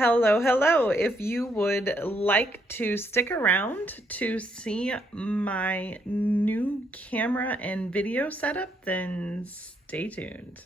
Hello, hello. If you would like to stick around to see my new camera and video setup, then stay tuned.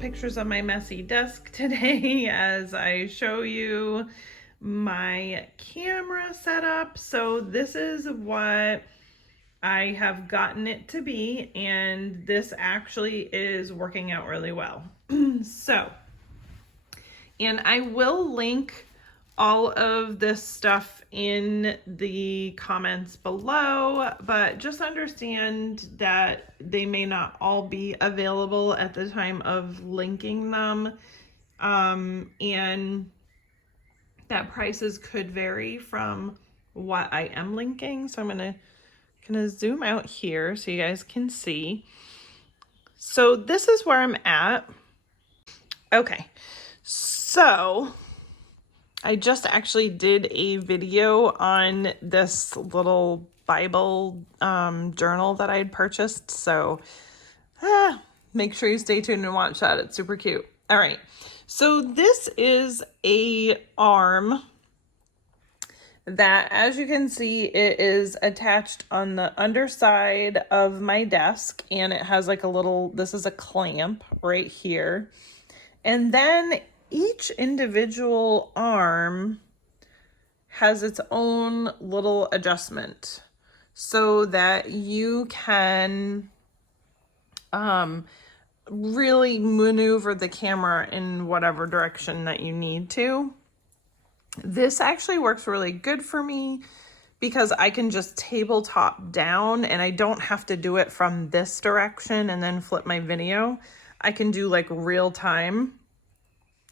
Pictures of my messy desk today as I show you my camera setup. So this is what I have gotten it to be, and this actually is working out really well. So, and I will link all of this stuff in the comments below, but just understand that they may not all be available at the time of linking them, and that prices could vary from what I am linking. So I'm gonna zoom out here so you guys can see. So this is where I'm at. Okay, so I just actually did a video on this little Bible journal that I had purchased. So make sure you stay tuned and watch that. It's super cute. All right. So this is a arm that, as you can see, it is attached on the underside of my desk, and it has like a little, this is a clamp right here. And then each individual arm has its own little adjustment so that you can really maneuver the camera in whatever direction that you need to. This actually works really good for me because I can just tabletop down and I don't have to do it from this direction and then flip my video. I can do like real time,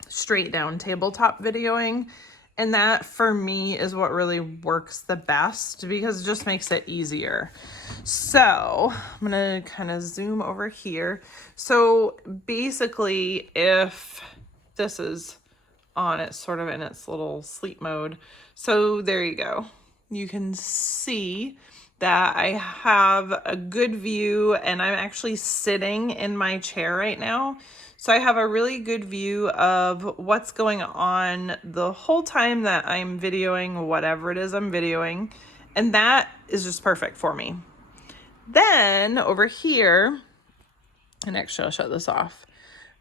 straight down tabletop videoing. And that for me is what really works the best because it just makes it easier. So I'm gonna kind of zoom over here. So basically, if this is on, it's sort of in its little sleep mode. So there you go. You can see that I have a good view, and I'm actually sitting in my chair right now. So I have a really good view of what's going on the whole time that I'm videoing whatever it is I'm videoing. And that is just perfect for me. Then over here, and actually I'll shut this off.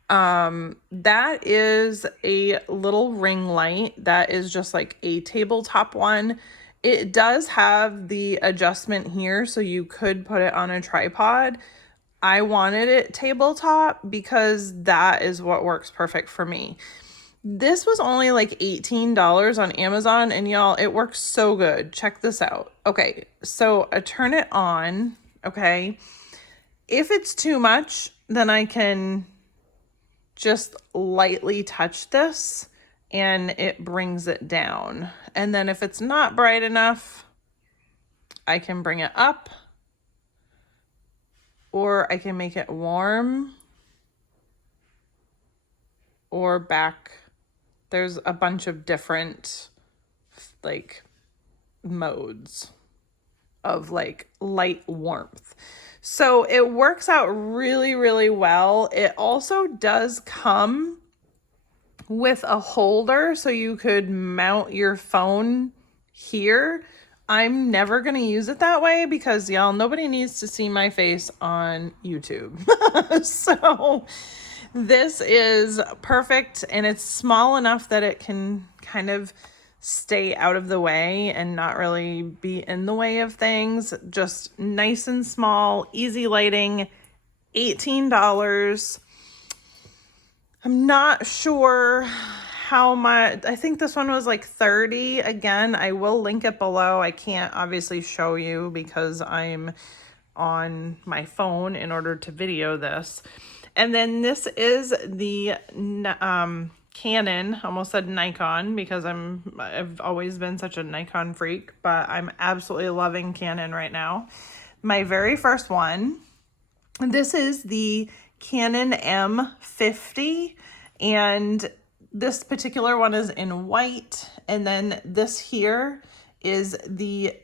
That is a little ring light that is just like a tabletop one. It does have the adjustment here, so you could put it on a tripod. I wanted it tabletop because that is what works perfect for me. This was only like $18 on Amazon, and y'all, it works so good. Check this out. Okay, so I turn it on, okay? If it's too much, then I can just lightly touch this and it brings it down. And then if it's not bright enough, I can bring it up, or I can make it warm or back. There's a bunch of different like modes of like light warmth. So it works out really, really well. It also does come with a holder so you could mount your phone here. I'm never going to use it that way because y'all, nobody needs to see my face on YouTube. So this is perfect, and it's small enough that it can kind of stay out of the way and not really be in the way of things. Just nice and small, easy lighting, $18. I'm not sure how much. I think this one was like $30. Again, I will link it below. I can't obviously show you because I'm on my phone in order to video this. And then this is the Canon, almost said Nikon because I've always been such a Nikon freak, but I'm absolutely loving Canon right now. My very first one, this is the Canon M50, and this particular one is in white, and then this here is the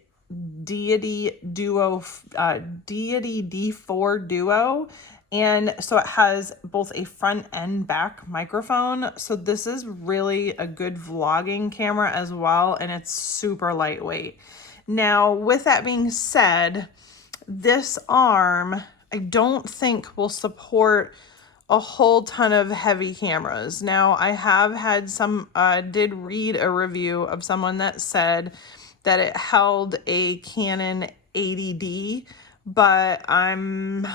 Deity D4 Duo. And so it has both a front and back microphone. So this is really a good vlogging camera as well, and it's super lightweight. Now, with that being said, this arm, I don't think will support a whole ton of heavy cameras. Now, I have had did read a review of someone that said that it held a Canon 80D, but I'm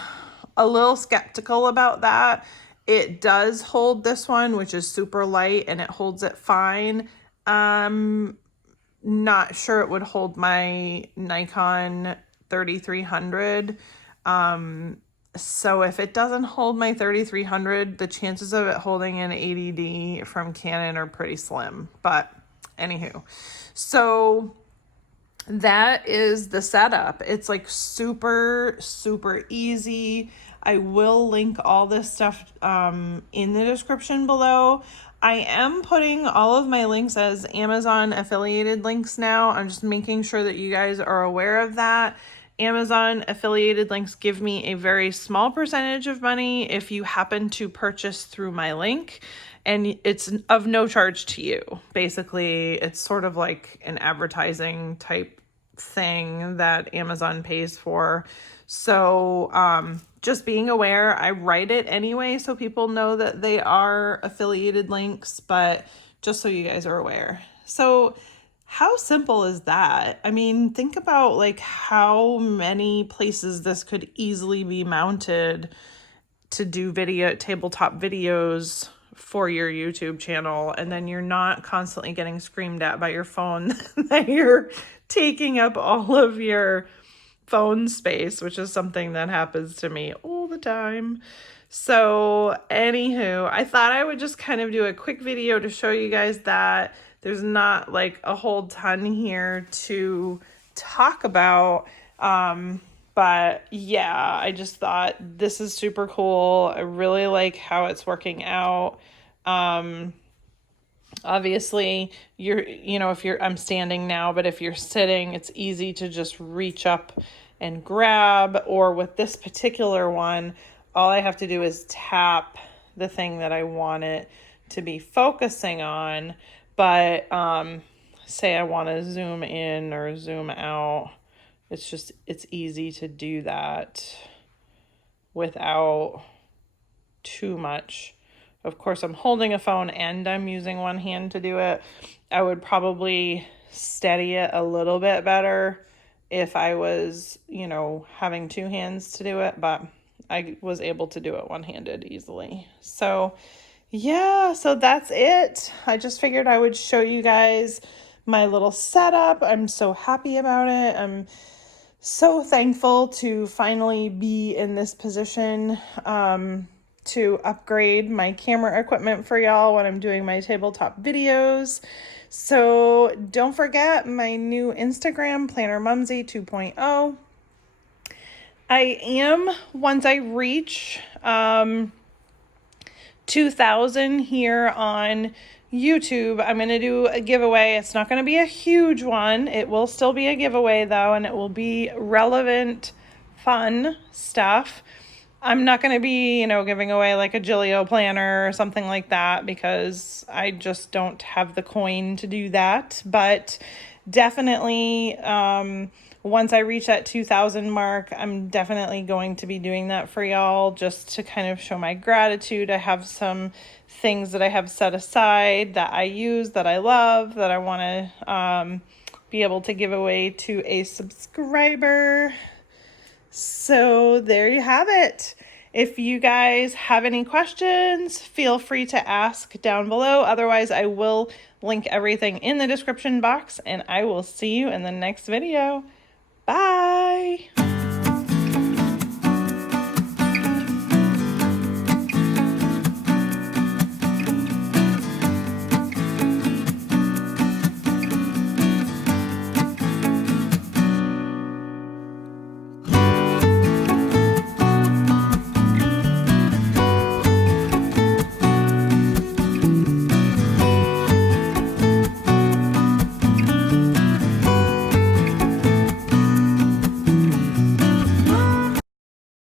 a little skeptical about that. It does hold this one, which is super light, and it holds it fine. Not sure it would hold my Nikon 3300. So if it doesn't hold my 3300, the chances of it holding an 80D from Canon are pretty slim. But anywho, so that is the setup. It's like super, super easy. I will link all this stuff in the description below. I am putting all of my links as Amazon affiliated links now. I'm just making sure that you guys are aware of that. Amazon affiliated links give me a very small percentage of money if you happen to purchase through my link, and it's of no charge to you. Basically, it's sort of like an advertising type thing that Amazon pays for. So just being aware, I write it anyway so people know that they are affiliated links, but just so you guys are aware. So how simple is that? I mean, think about like how many places this could easily be mounted to do tabletop videos for your YouTube channel, and then you're not constantly getting screamed at by your phone that you're taking up all of your phone space, which is something that happens to me all the time. So anywho, I thought I would just kind of do a quick video to show you guys that there's not like a whole ton here to talk about. But yeah, I just thought this is super cool. I really like how it's working out. Obviously I'm standing now, but if you're sitting, it's easy to just reach up and grab, or with this particular one, all I have to do is tap the thing that I want it to be focusing on. But say I want to zoom in or zoom out, it's easy to do that without too much. Of course, I'm holding a phone and I'm using one hand to do it. I would probably steady it a little bit better if I was, having two hands to do it, but I was able to do it one-handed easily. So yeah, so that's it. I just figured I would show you guys my little setup. I'm so happy about it. I'm so thankful to finally be in this position to upgrade my camera equipment for y'all when I'm doing my tabletop videos. So don't forget my new Instagram, Planner Mumsy 2.0. I am, once I reach 2,000 here on YouTube, I'm going to do a giveaway. It's not going to be a huge one. It will still be a giveaway though, and it will be relevant, fun stuff. I'm not going to be, giving away like a Gillio planner or something like that because I just don't have the coin to do that. But definitely, once I reach that 2,000 mark, I'm definitely going to be doing that for y'all just to kind of show my gratitude. I have some things that I have set aside that I use, that I love, that I want to be able to give away to a subscriber. So there you have it. If you guys have any questions, feel free to ask down below. Otherwise, I will link everything in the description box, and I will see you in the next video.